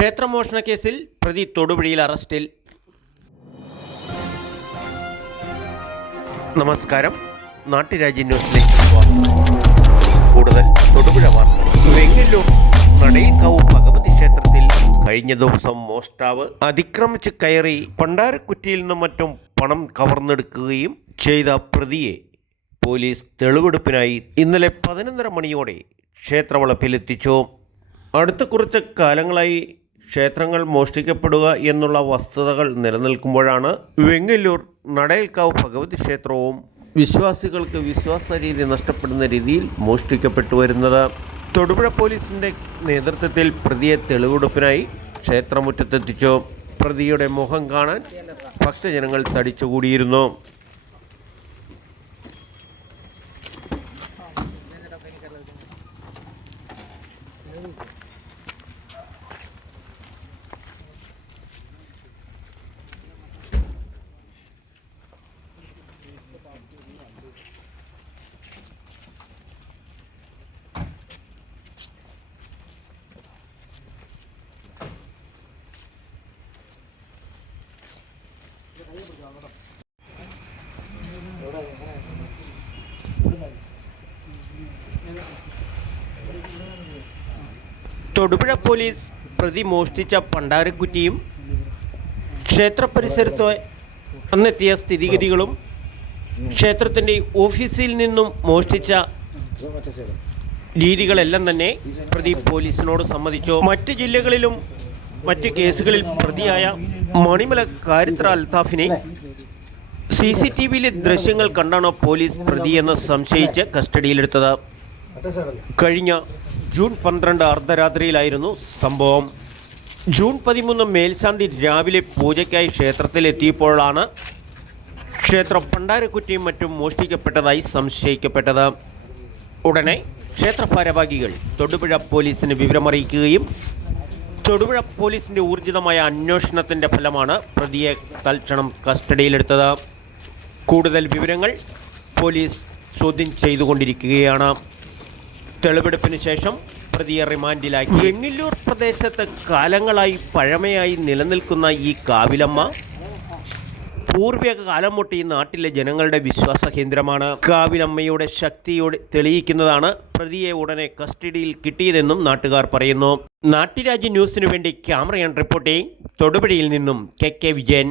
ക്ഷേത്രമോഷണ കേസിൽ പ്രതി തൊടുപുഴയിൽ അറസ്റ്റിൽ. നമസ്കാരം. നാട്ടുരാജ്യ ന്യൂസിലേക്ക് സ്വാഗതം. കൂടുതൽ തൊടുപുഴ വാർത്തകൾ. വെങ്ങല്ലൂർ നടയിൽക്കാവ് ഭഗവതി ക്ഷേത്രത്തിൽ കഴിഞ്ഞ ദിവസം മോഷ്ടാവ് അതിക്രമിച്ച് കയറി പണ്ടാരക്കുറ്റിയിൽ നിന്നും മറ്റും പണം കവർന്നെടുക്കുകയും ചെയ്ത പ്രതിയെ പോലീസ് തെളിവെടുപ്പിനായി ഇന്നലെ പതിനൊന്നര മണിയോടെ ക്ഷേത്രവളപ്പിലെത്തിച്ചു. അടുത്ത കുറച്ച് കാലങ്ങളായി ക്ഷേത്രങ്ങൾ മോഷ്ടിക്കപ്പെടുക എന്നുള്ള വസ്തുതകൾ നിലനിൽക്കുമ്പോഴാണ് വെങ്ങല്ലൂർ നടയൽക്കാവ് ഭഗവതി ക്ഷേത്രവും വിശ്വാസികൾക്ക് വിശ്വാസ രീതി നഷ്ടപ്പെടുന്ന രീതിയിൽ മോഷ്ടിക്കപ്പെട്ടു വരുന്നത്. തൊടുപുഴ പോലീസിന്റെ നേതൃത്വത്തിൽ പ്രതിയെ തെളിവെടുപ്പിനായി ക്ഷേത്രമുറ്റത്തെത്തിച്ചു. പ്രതിയുടെ മുഖം കാണാൻ ഭക്തജനങ്ങൾ തടിച്ചുകൂടിയിരുന്നു. തൊടുപുഴ പോലീസ് പ്രതി മോഷ്ടിച്ച പണ്ടാരക്കുറ്റിയും ക്ഷേത്ര പരിസരത്ത് അന്നെത്തിയ സ്ഥിതിഗതികളും ക്ഷേത്രത്തിന്റെ ഓഫീസിൽ നിന്നും മോഷ്ടിച്ച രീതികളെല്ലാം തന്നെ പ്രതി പോലീസിനോട് സമ്മതിച്ചു. മറ്റ് ജില്ലകളിലും മറ്റ് കേസുകളിൽ പ്രതിയായ മണിമല കാരിത്ര അൽത്താഫിനെ സി സി ടി വിയിലെ ദൃശ്യങ്ങൾ കണ്ടാണ് പോലീസ് പ്രതിയെന്ന് സംശയിച്ച് കസ്റ്റഡിയിലെടുത്തത്. കഴിഞ്ഞ ജൂൺ പന്ത്രണ്ട് അർദ്ധരാത്രിയിലായിരുന്നു സംഭവം. ജൂൺ പതിമൂന്ന് മേൽശാന്തി രാവിലെ പൂജയ്ക്കായി ക്ഷേത്രത്തിലെത്തിയപ്പോഴാണ് ക്ഷേത്രം പണ്ടാരക്കുറ്റിയും മറ്റും മോഷ്ടിക്കപ്പെട്ടതായി സംശയിക്കപ്പെട്ടത്. ഉടനെ ക്ഷേത്ര ഭാരവാഹികൾ തൊടുപുഴ പോലീസിന് വിവരമറിയിക്കുകയും തൊടുപുഴ പോലീസിന്റെ ഊർജിതമായ അന്വേഷണത്തിന്റെ ഫലമാണ് പ്രതിയെ തൽക്ഷണം കസ്റ്റഡിയിലെടുത്തത്. കൂടുതൽ വിവരങ്ങൾ പോലീസ് ചോദ്യം ചെയ്തുകൊണ്ടിരിക്കുകയാണ്. തെളിവെടുപ്പിന് ശേഷം പ്രതിയെ റിമാൻഡിലാക്കി. വെങ്ങില്ലൂർ പ്രദേശത്ത് കാലങ്ങളായി പഴമയായി നിലനിൽക്കുന്ന ഈ കാവിലമ്മ പൂർവിക മുട്ട് ഈ നാട്ടിലെ ജനങ്ങളുടെ വിശ്വാസ കേന്ദ്രമാണ്. കാവിലമ്മയുടെ ശക്തിയോടെ തെളിയിക്കുന്നതാണ് പ്രതിയെ ഉടനെ കസ്റ്റഡിയിൽ കിട്ടിയതെന്നും നാട്ടുകാർ പറയുന്നു. നാട്ടുരാജ്യ ന്യൂസിനു വേണ്ടി ക്യാമറയാൻ റിപ്പോർട്ടിംഗ് തൊടുപുഴയിൽ നിന്നും കെ കെ വിജയൻ